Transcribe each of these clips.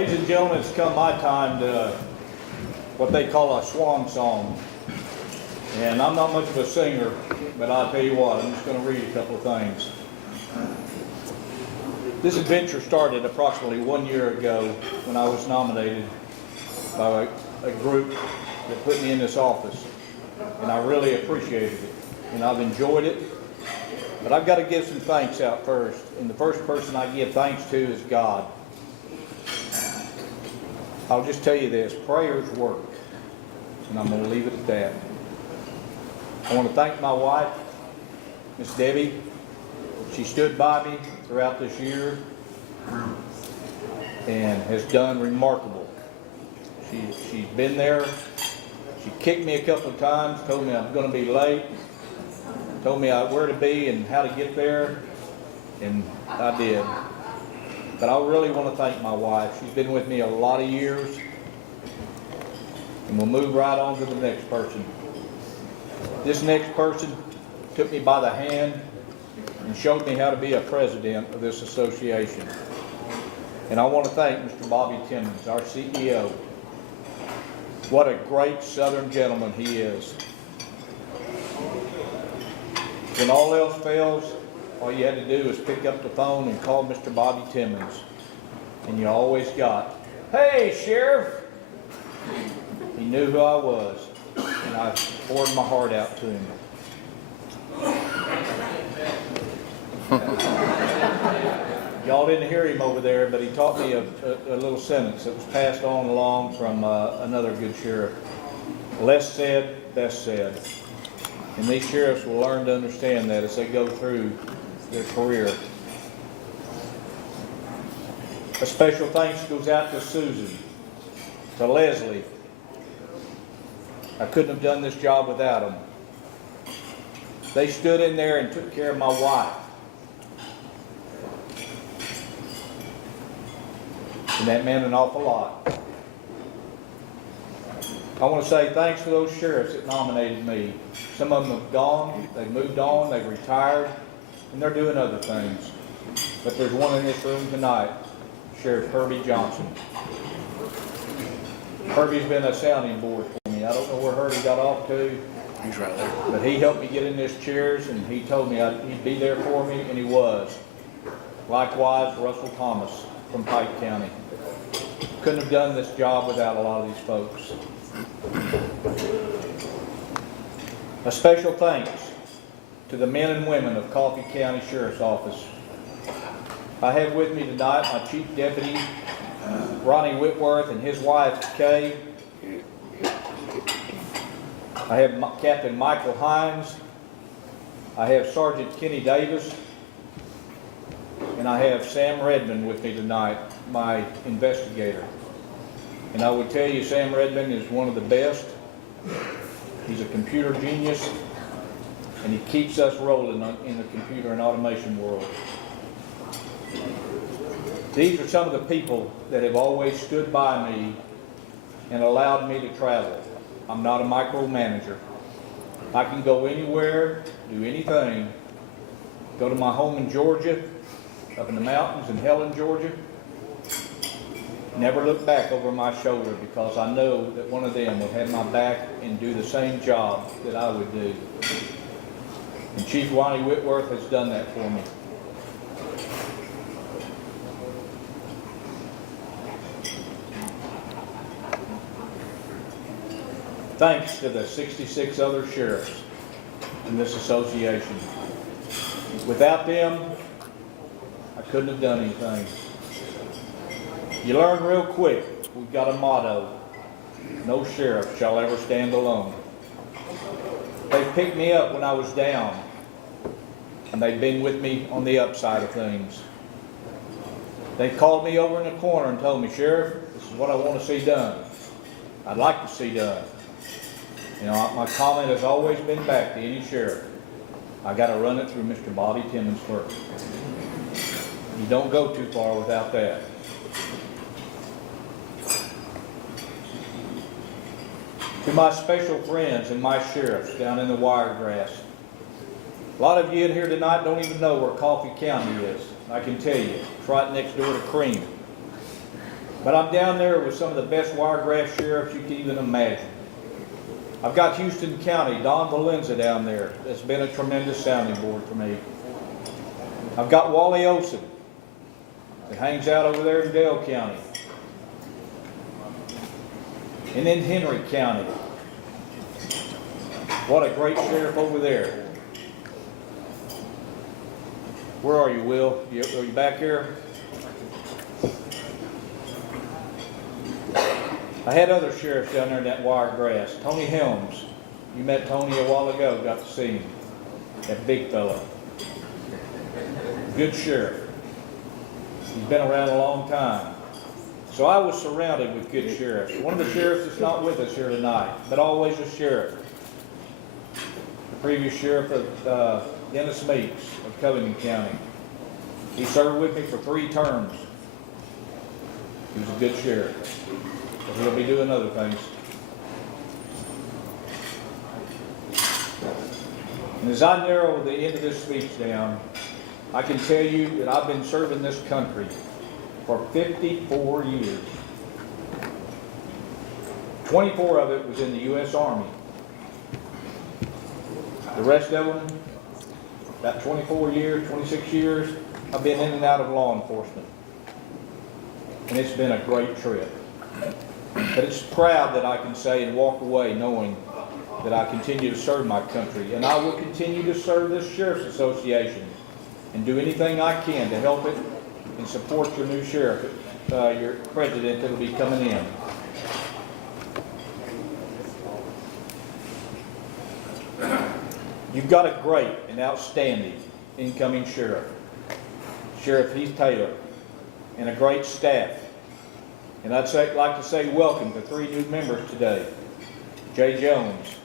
Ladies and gentlemen, it's come my time to what they call a swan song. And I'm not much of a singer, but I'll tell you what, I'm just going to read a couple of things. This adventure started approximately 1 year ago when I was nominated by a group that put me in this office. And I really appreciated it. And I've enjoyed it. But I've got to give some thanks out first. And the first person I give thanks to is God. I'll just tell you this, prayers work. And I'm going to leave it at that. I want to thank my wife, Miss Debbie. She stood by me throughout this year and has done remarkable. She's been there. She kicked me a couple of times, told me I'm going to be late, told me where to be and how to get there, and I did. But I really want to thank my wife. She's been with me a lot of years. And we'll move right on to the next person. This next person took me by the hand and showed me how to be a president of this association. And I want to thank Mr. Bobby Timmons, our CEO. What a great Southern gentleman he is. When all else fails, all you had to do is pick up the phone and call Mr. Bobby Timmons. And you always got, "Hey, Sheriff!" He knew who I was, and I poured my heart out to him. Y'all didn't hear him over there, but he taught me a little sentence that was passed on along from another good sheriff. Less said, best said. And these sheriffs will learn to understand that as they go through their career. A special thanks goes out to Susan, to Leslie. I couldn't have done this job without them. They stood in there and took care of my wife. And that meant an awful lot. I want to say thanks to those sheriffs that nominated me. Some of them have gone, they've moved on, they've retired, and they're doing other things. But there's one in this room tonight, Sheriff Herbie Johnson. Herbie's been a sounding board for me. I don't know where Herbie got off to. He's right there. But he helped me get in these chairs, and he told me he'd be there for me, and he was. Likewise, Russell Thomas from Pike County. Couldn't have done this job without a lot of these folks. A special thanks to the men and women of Coffee County Sheriff's Office. I have with me tonight my Chief Deputy, Ronnie Whitworth, and his wife, Kay. I have Captain Michael Hines. I have Sergeant Kenny Davis. And I have Sam Redmond with me tonight, my investigator. And I would tell you, Sam Redmond is one of the best. He's a computer genius, and he keeps us rolling in the computer and automation world. These are some of the people that have always stood by me and allowed me to travel. I'm not a micromanager. I can go anywhere, do anything. Go to my home in Georgia, up in the mountains in Helen, Georgia. Never look back over my shoulder because I know that one of them will have my back and do the same job that I would do. And Chief Ronnie Whitworth has done that for me. Thanks to the 66 other sheriffs in this association. Without them, I couldn't have done anything. You learn real quick, we've got a motto: no sheriff shall ever stand alone. They picked me up when I was down, and they've been with me on the upside of things. They called me over in the corner and told me, "Sheriff, this is what I want to see done. I'd like to see done." You know, my comment has always been back to any sheriff: I got to run it through Mr. Bobby Timmons first. You don't go too far without that. To my special friends and my sheriffs down in the Wiregrass. A lot of you in here tonight don't even know where Coffee County is. I can tell you, it's right next door to Cream. But I'm down there with some of the best wiregrass sheriffs you can even imagine. I've got Houston County, Don Valenza down there. That's been a tremendous sounding board for me. I've got Wally Olson, that hangs out over there in Dale County. And in Henry County. What a great sheriff over there. Where are you, Will? Are you back here? I had other sheriffs down there in that wiregrass. Tony Helms. You met Tony a while ago, got to see him. That big fella. Good sheriff. He's been around a long time. So I was surrounded with good sheriffs. One of the sheriffs that's not with us here tonight, but always a sheriff. The previous sheriff of Dennis Meeks of Covington County. He served with me for 3 terms. He was a good sheriff. But he'll be doing other things. And as I narrow the end of this speech down, I can tell you that I've been serving this country for 54 years. 24 of it was in the U.S. Army. The rest of them, about 24 years, 26 years, I've been in and out of law enforcement. And it's been a great trip. But it's proud that I can say and walk away knowing that I continue to serve my country. And I will continue to serve this Sheriff's Association and do anything I can to help it and support your new sheriff, your president that will be coming in. You've got a great and outstanding incoming sheriff, Sheriff Heath Taylor, and a great staff. And I'd like to say welcome to 3 new members today. Jay Jones,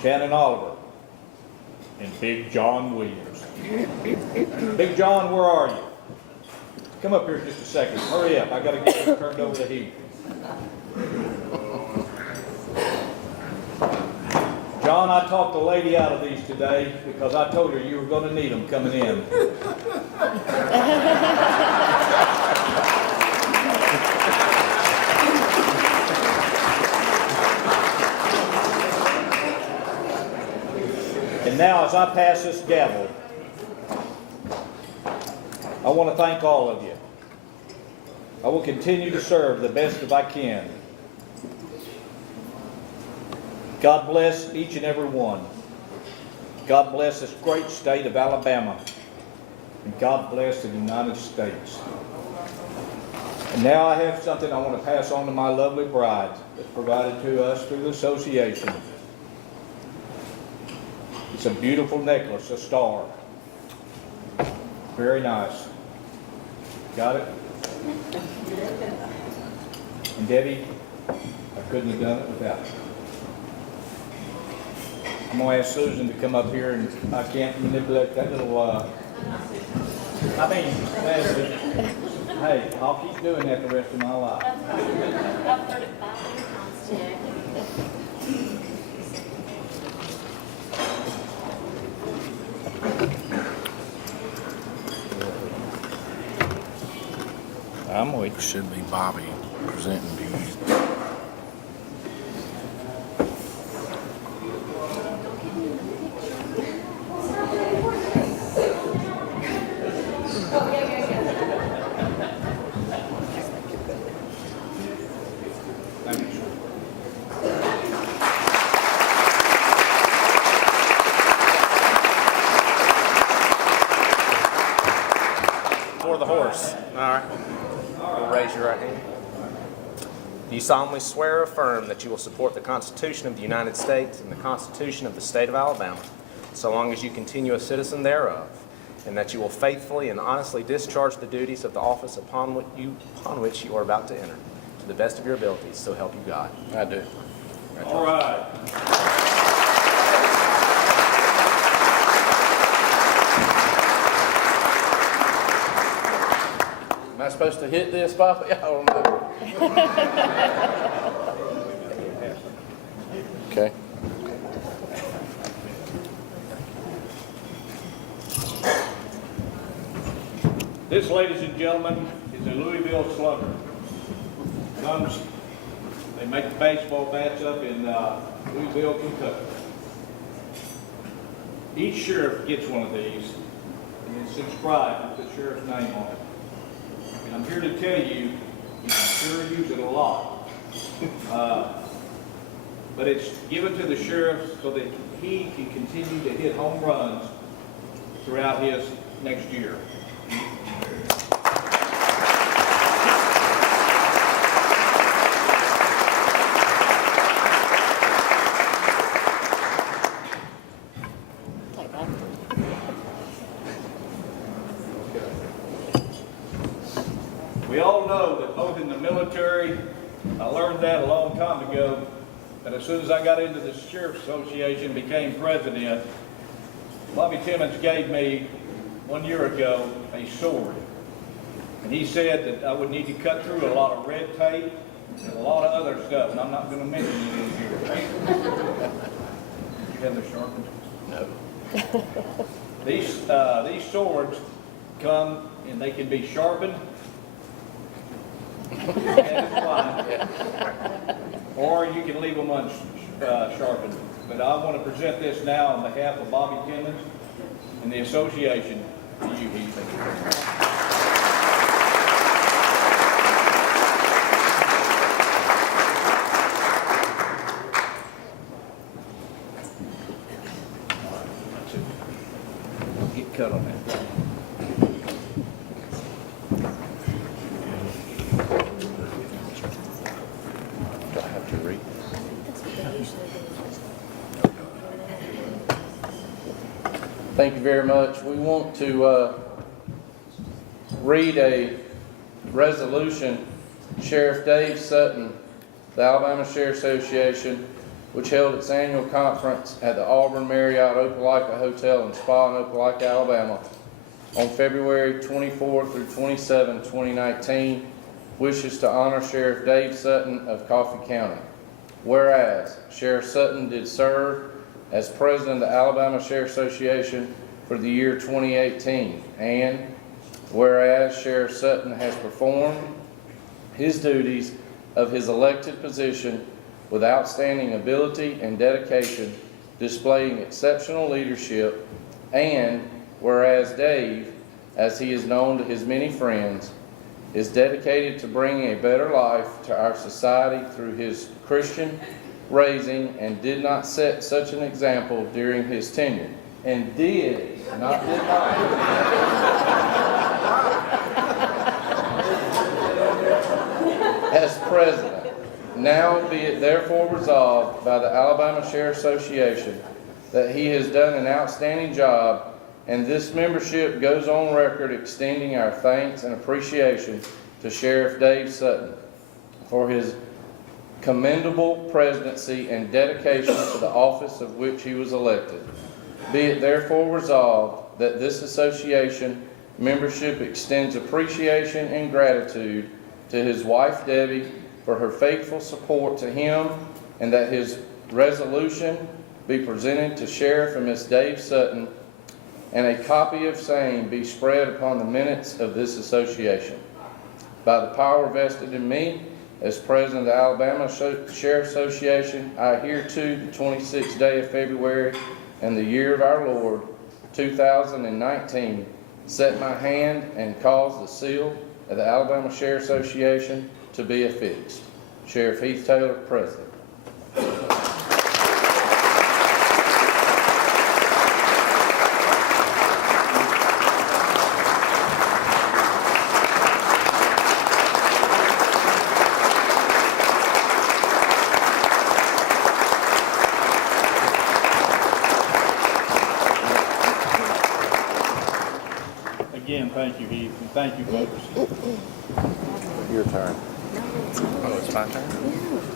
Shannon Oliver, and Big John Williams. Big John, where are you? Come up here just a second. Hurry up. I got to get this turned over to Heath. John, I talked the lady out of these today because I told her you were going to need them coming in. And now, as I pass this gavel, I want to thank all of you. I will continue to serve the best that I can. God bless each and every one. God bless this great state of Alabama. And God bless the United States. And now I have something I want to pass on to my lovely bride that's provided to us through the association. It's a beautiful necklace, a star. Very nice. Got it? And Debbie, I couldn't have done it without you. I'm going to ask Susan to come up here, and I can't manipulate that little, hey, I'll keep doing that the rest of my life. I've heard it 5 times today. I'm waiting. Should be Bobby presenting to you. Thank you, sir. For the horse. All right. You'll raise your right hand. Do you solemnly swear or affirm that you will support the Constitution of the United States and the Constitution of the State of Alabama, so long as you continue a citizen thereof, and that you will faithfully and honestly discharge the duties of the office upon which you are about to enter, to the best of your abilities, so help you God? I do. All right. Am I supposed to hit this, Bobby? I don't know. Okay. This, ladies and gentlemen, is the Louisville Slugger. Comes, they make the baseball bats up in Louisville, Kentucky. Each sheriff gets one of these, and it's inscribed with the sheriff's name on it. And I'm here to tell you, you can sure use it a lot. But it's given to the sheriff so that he can continue to hit home runs throughout his next year. We all know that both in the military, I learned that a long time ago, that as soon as I got into the Sheriff's Association and became president, Bobby Timmons gave me 1 year ago a sword. And he said that I would need to cut through a lot of red tape and a lot of other stuff, and I'm not going to mention it here. You have the sharpened? No. These swords come and they can be sharpened, or you can leave them unsharpened. But I want to present this now on behalf of Bobby Timmons and the association to you, Heath. Get cut on that. Do I have to read? Thank you very much. We want to read a resolution. Sheriff Dave Sutton, the Alabama Sheriff Association, which held its annual conference at the Auburn Marriott Opelika Hotel and Spa in Opelika, Alabama, on February 24 through 27, 2019, wishes to honor Sheriff Dave Sutton of Coffee County. Whereas Sheriff Sutton did serve as president of the Alabama Sheriff Association for the year 2018, and whereas Sheriff Sutton has performed his duties of his elected position with outstanding ability and dedication, displaying exceptional leadership, and whereas Dave, as he is known to his many friends, is dedicated to bringing a better life to our society through his Christian raising, and did not set such an example during his tenure. And did, not did not. As president. Now be it therefore resolved by the Alabama Sheriff Association that he has done an outstanding job, and this membership goes on record extending our thanks and appreciation to Sheriff Dave Sutton for his commendable presidency and dedication to the office of which he was elected. Be it therefore resolved that this association membership extends appreciation and gratitude to his wife Debbie for her faithful support to him, and that his resolution be presented to Sheriff and Miss Dave Sutton, and a copy of same be spread upon the minutes of this association. By the power vested in me as president of the Alabama Sheriff Association, I hereto the 26th day of February and the year of our Lord 2019 set my hand and cause the seal of the Alabama Sheriff Association to be affixed. Sheriff Heath Taylor, President. Again, thank you, Heath, and thank you, folks. Your turn. No, it's not. Oh, it's my turn? Yeah,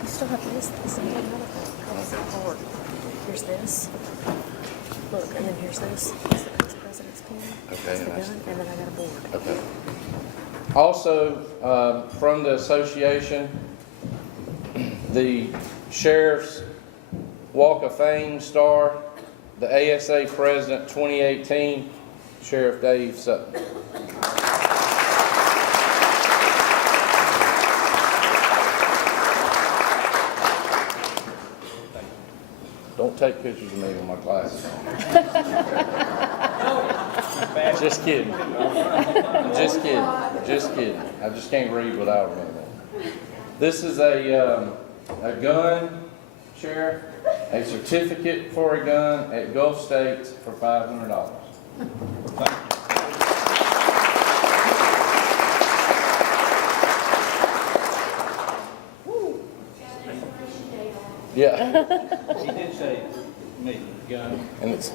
you still have this. This is another card. Here's this. Look, and then here's this. That's the president's pen. Okay, That's the and that's- gun, and then I got a board. Okay. Also, from the association, the Sheriff's Walk of Fame star, the ASA President 2018, Sheriff Dave Sutton. take pictures of me with my glasses on. Just kidding. Just kidding. Just kidding. I just can't read without them anymore. This is a gun, Sheriff, a certificate for a gun at Gulf States for $500. Yeah. He did say, me, gun. And it's,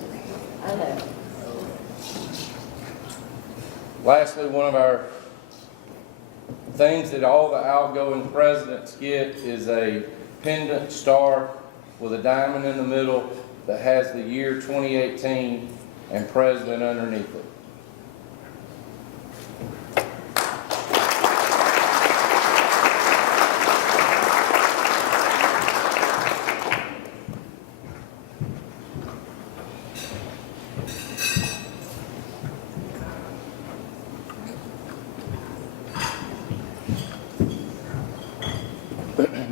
I know. lastly, one of our things that all the outgoing presidents get is a pendant star with a diamond in the middle that has the year 2018 and president underneath it.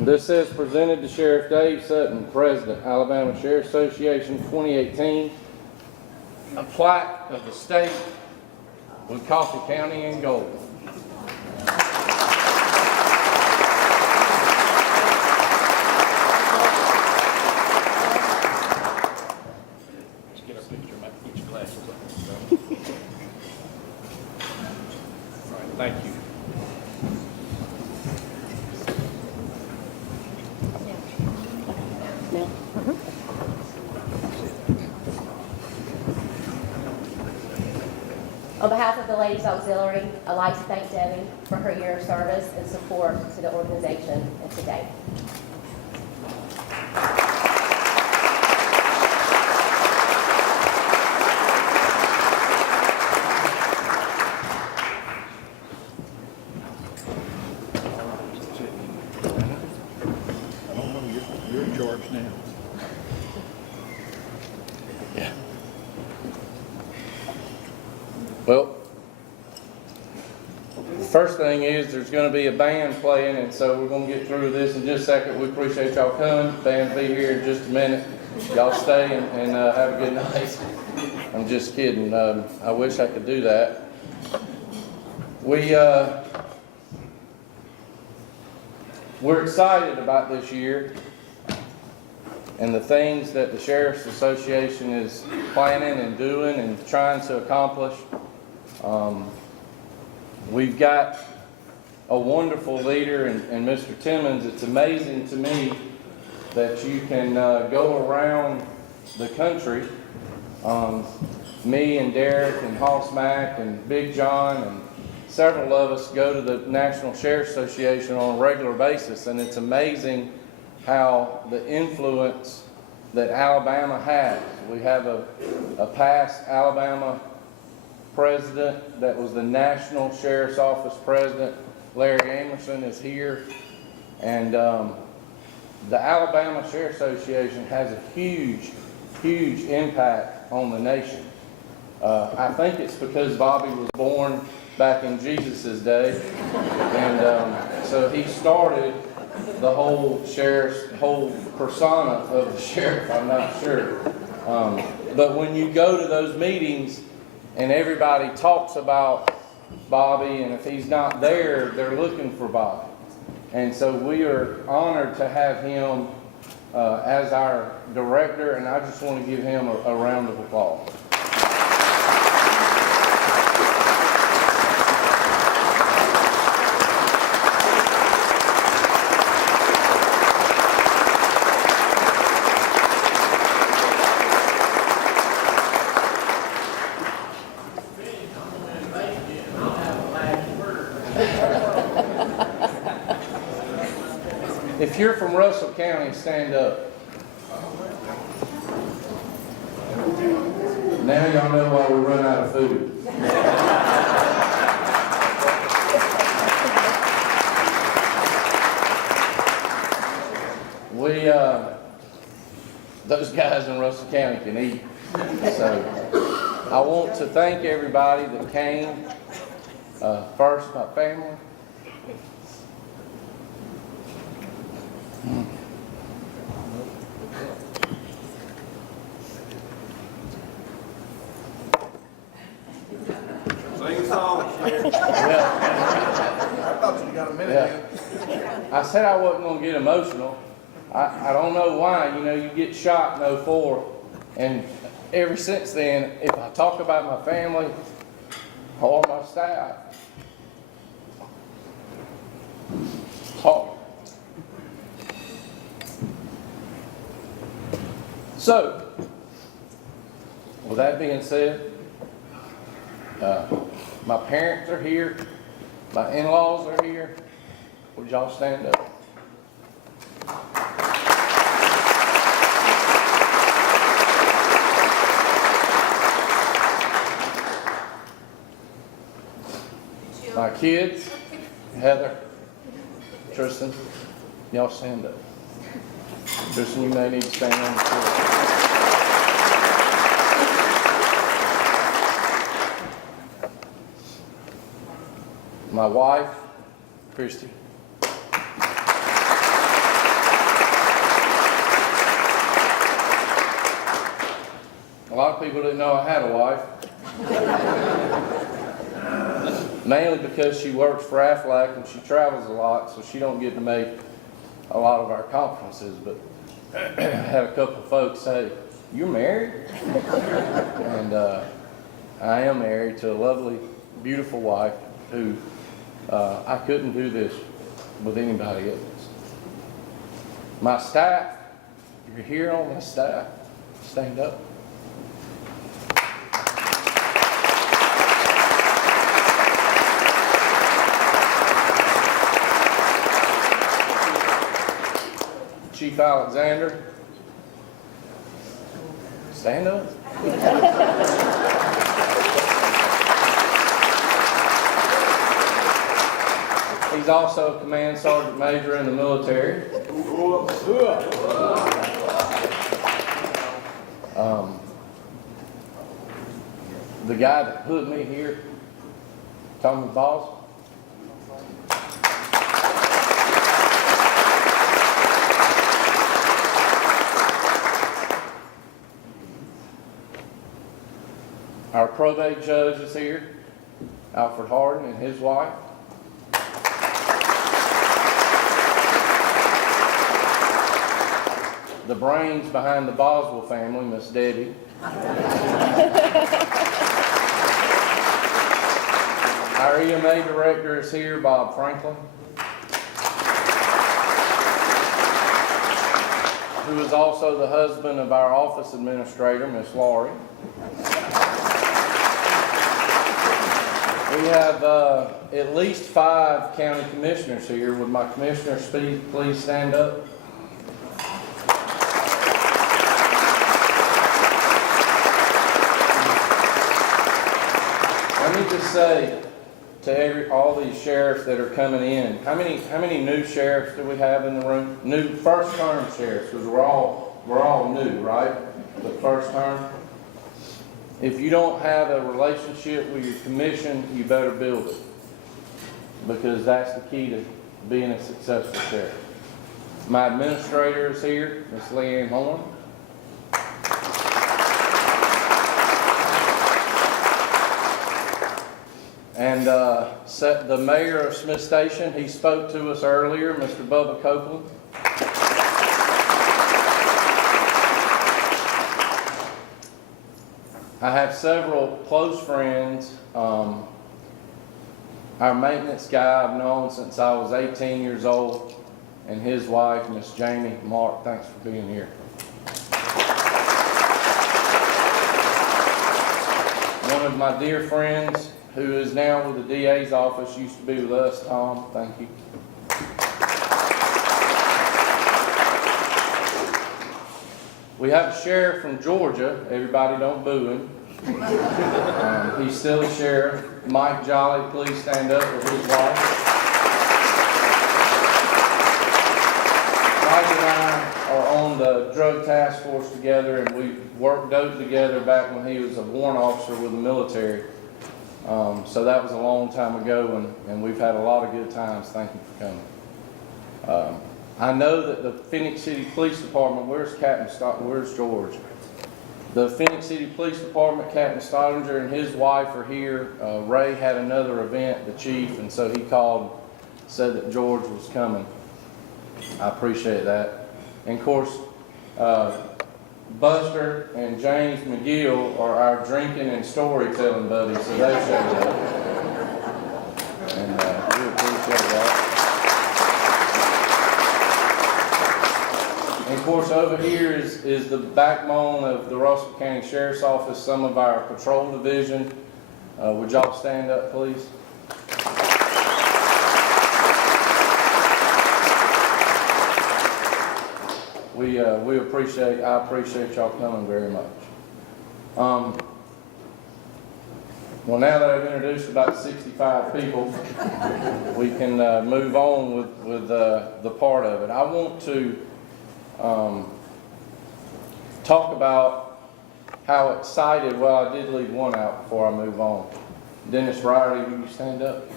This says presented to Sheriff Dave Sutton, President, Alabama Sheriff Association 2018. A plaque of the state with Coffee County in gold. Let's get our picture, get your glasses on. All right, thank you. On behalf of the Ladies Auxiliary, I'd like to thank Debbie for her year of service and support to the organization and today. You're in charge now. Well, the first thing is there's going to be a band playing, and so we're going to get through this in just a second. We appreciate y'all coming. Band will be here in just a minute. Y'all stay and have a good night. I'm just kidding. I wish I could do that. We're excited about this year and the things that the Sheriff's Association is planning and doing and trying to accomplish. We've got a wonderful leader in Mr. Timmons. It's amazing to me that you can go around the country. Me and Derek and Hoss Mack and Big John and several of us go to the National Sheriff's Association on a regular basis, and it's amazing how the influence that Alabama has. We have a past Alabama president that was the National Sheriff's Office president. Larry Amerson is here. And the Alabama Sheriff's Association has a huge, huge impact on the nation. I think it's because Bobby was born back in Jesus' day. And so he started the whole persona of the sheriff, I'm not sure. But when you go to those meetings and everybody talks about Bobby, and if he's not there, they're looking for Bobby. And so we are honored to have him as our director, and I just want to give him a round of applause. If you're from Russell County, stand up. Now y'all know why we run out of food. Those guys in Russell County can eat. So I want to thank everybody that came. First, my family. You got a minute, Yeah. man. I said I wasn't gonna get emotional. I don't know why, you know, you get shot in '04, and ever since then, if I talk about my family or my staff, it's hard. So, with that being said, my parents are here, my in-laws are here. Would y'all stand up? My kids, Heather, Tristan, y'all stand up. Tristan, you may need to stand on the floor. My wife, Christy. A lot of people didn't know I had a wife. Mainly because she works for Aflac and she travels a lot, so she don't get to make a lot of our conferences. But I had a couple of folks say, "You're married?" And I am married to a lovely, beautiful wife who I couldn't do this with anybody else. My staff, if you're here on my staff, stand up. Chief Alexander, stand up. He's also a command sergeant major in the military. The guy that put me here, Tommy Boss. Our probate judge is here, Alfred Harden and his wife. The brains behind the Boswell family, Miss Debbie. Our EMA director is here, Bob Franklin, who is also the husband of our office administrator, Miss Laurie. We have at least 5 county commissioners here. Would my commissioners please stand up? Let me just say to all these sheriffs that are coming in, how many new sheriffs do we have in the room? New first-term sheriffs, because we're all new, right? The first term. If you don't have a relationship with your commission, you better build it, because that's the key to being a successful sheriff. My administrator is here, Miss Leanne Horn. And the mayor of Smith Station, he spoke to us earlier, Mr. Bubba Copeland. I have several close friends. Our maintenance guy I've known since I was 18 years old, and his wife, Miss Jamie. Mark, thanks for being here. One of my dear friends, who is now with the DA's office, used to be with us, Tom. Thank you. We have a sheriff from Georgia. Everybody don't boo him. He's still a sheriff. Mike Jolly, please stand up with his wife. Mike and I are on the drug task force together, and we worked dope together back when he was a warrant officer with the military. So that was a long time ago, and we've had a lot of good times. Thank you for coming. I know that the Phoenix City Police Department, where's George? The Phoenix City Police Department, Captain Stottinger and his wife are here. Ray had another event, the chief, and so he called said that George was coming. I appreciate that. And of course, Buster and James McGill are our drinking and storytelling buddies, so they showed up. And we appreciate that. And of course, over here is the backbone of the Russell County Sheriff's Office, some of our patrol division. Would y'all stand up, please? I appreciate y'all coming very much. Well, now that I've introduced about 65 people, we can move on with the part of it. I want to talk about how excited, well, I did leave one out before I move on. Dennis Riley, will you stand up?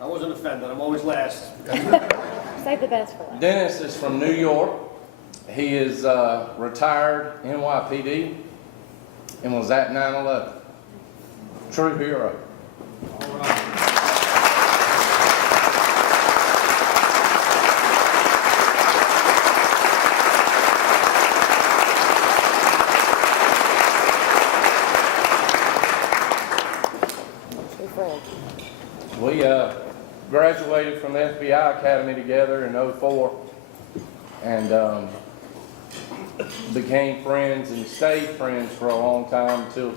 I wasn't offended, I'm always last. Save the best for last. Dennis is from New York. He is retired NYPD and was at 9/11. True hero. All right. True friend. We graduated from the FBI Academy together in '04 and became friends and stayed friends for a long time until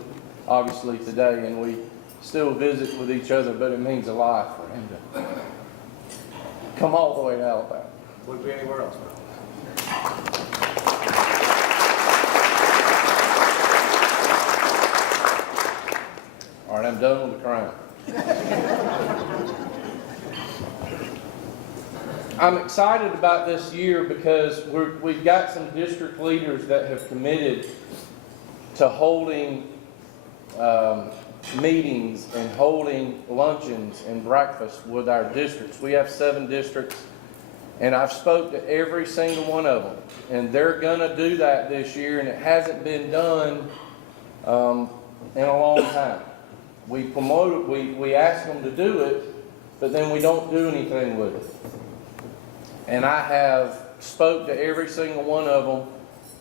obviously today, and we still visit with each other, but it means a lot for him to come all the way to Alabama. Wouldn't be anywhere else, man. All right, I'm done with the crown. I'm excited about this year because we've got some district leaders that have committed to holding meetings and holding luncheons and breakfasts with our districts. We have 7 districts, and I've spoke to every single one of them, and they're gonna do that this year, and it hasn't been done in a long time. We promote it, we ask them to do it, but then we don't do anything with it. And I have spoke to every single one of them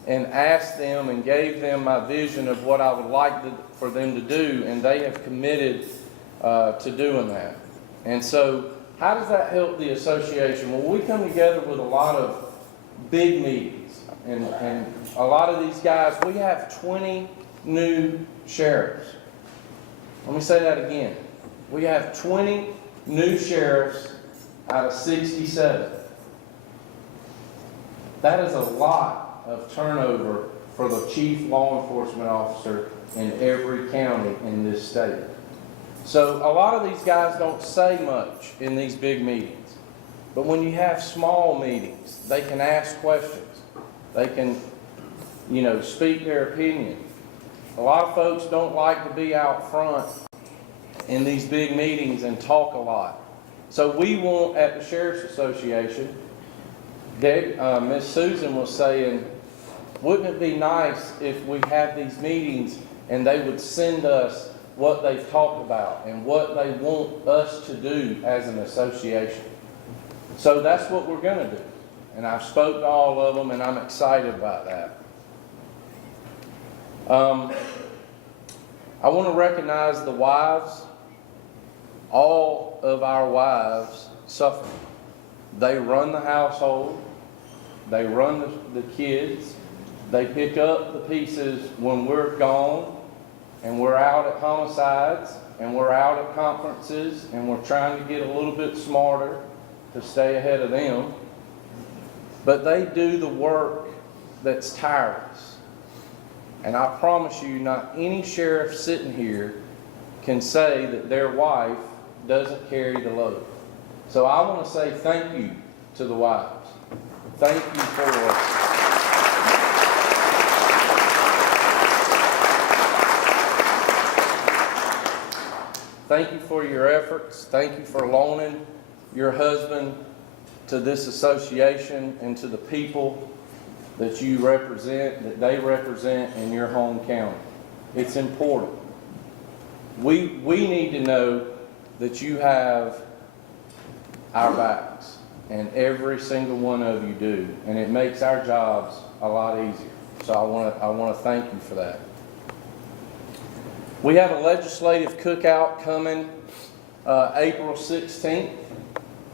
and asked them and gave them my vision of what I would like for them to do, and they have committed to doing that. And so, how does that help the association? Well, we come together with a lot of big meetings, and a lot of these guys, we have 20 new sheriffs. Let me say that again. We have 20 new sheriffs out of 67. That is a lot of turnover for the chief law enforcement officer in every county in this state. So a lot of these guys don't say much in these big meetings. But when you have small meetings, they can ask questions. They can, speak their opinion. A lot of folks don't like to be out front in these big meetings and talk a lot. So we want, at the Sheriff's Association, Miss Susan was saying, wouldn't it be nice if we had these meetings and they would send us what they've talked about and what they want us to do as an association? So that's what we're going to do. And I've spoke to all of them, and I'm excited about that. I want to recognize the wives. All of our wives suffer. They run the household. They run the kids. They pick up the pieces when we're gone, and we're out at homicides, and we're out at conferences, and we're trying to get a little bit smarter to stay ahead of them. But they do the work that's tireless. And I promise you, not any sheriff sitting here can say that their wife doesn't carry the load. So I want to say thank you to the wives. Thank you for your efforts. Thank you for loaning your husband to this association and to the people that you represent, that they represent in your home county. It's important. We need to know that you have our backs, and every single one of you do, and it makes our jobs a lot easier. So I want to thank you for that. We have a legislative cookout coming April 16th,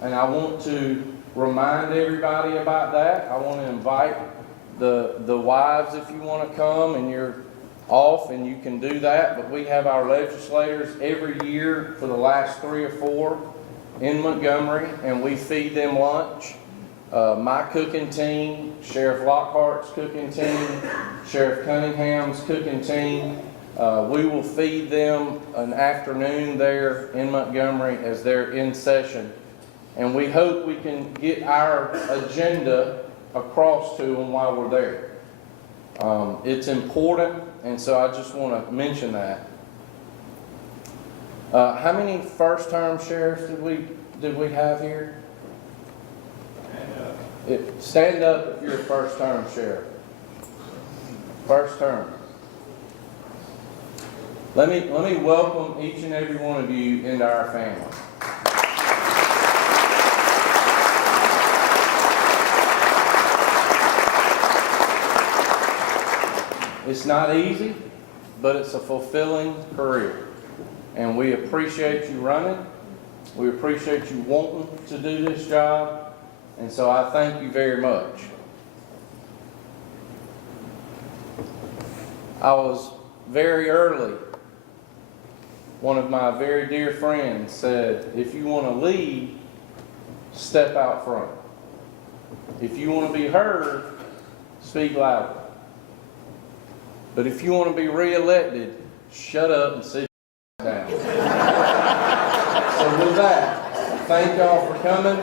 and I want to remind everybody about that. I want to invite the wives if you want to come and you're off and you can do that. But we have our legislators every year for the last 3 or 4 in Montgomery, and we feed them lunch. My cooking team, Sheriff Lockhart's cooking team, Sheriff Cunningham's cooking team, we will feed them an afternoon there in Montgomery as they're in session. And we hope we can get our agenda across to them while we're there. It's important, and so I just want to mention that. How many first-term sheriffs did we have here? Stand up if you're a first-term sheriff. First term. Let me welcome each and every one of you into our family. It's not easy, but it's a fulfilling career. And we appreciate you running. We appreciate you wanting to do this job. And so I thank you very much. I was very early. One of my very dear friends said, if you want to lead, step out front. If you want to be heard, speak loudly. But if you want to be reelected, shut up and sit down. So with that, thank y'all for coming.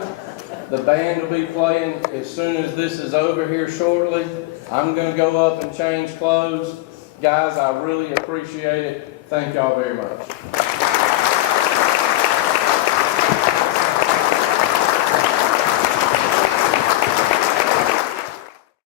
The band will be playing as soon as this is over here shortly. I'm going to go up and change clothes. Guys, I really appreciate it. Thank y'all very much.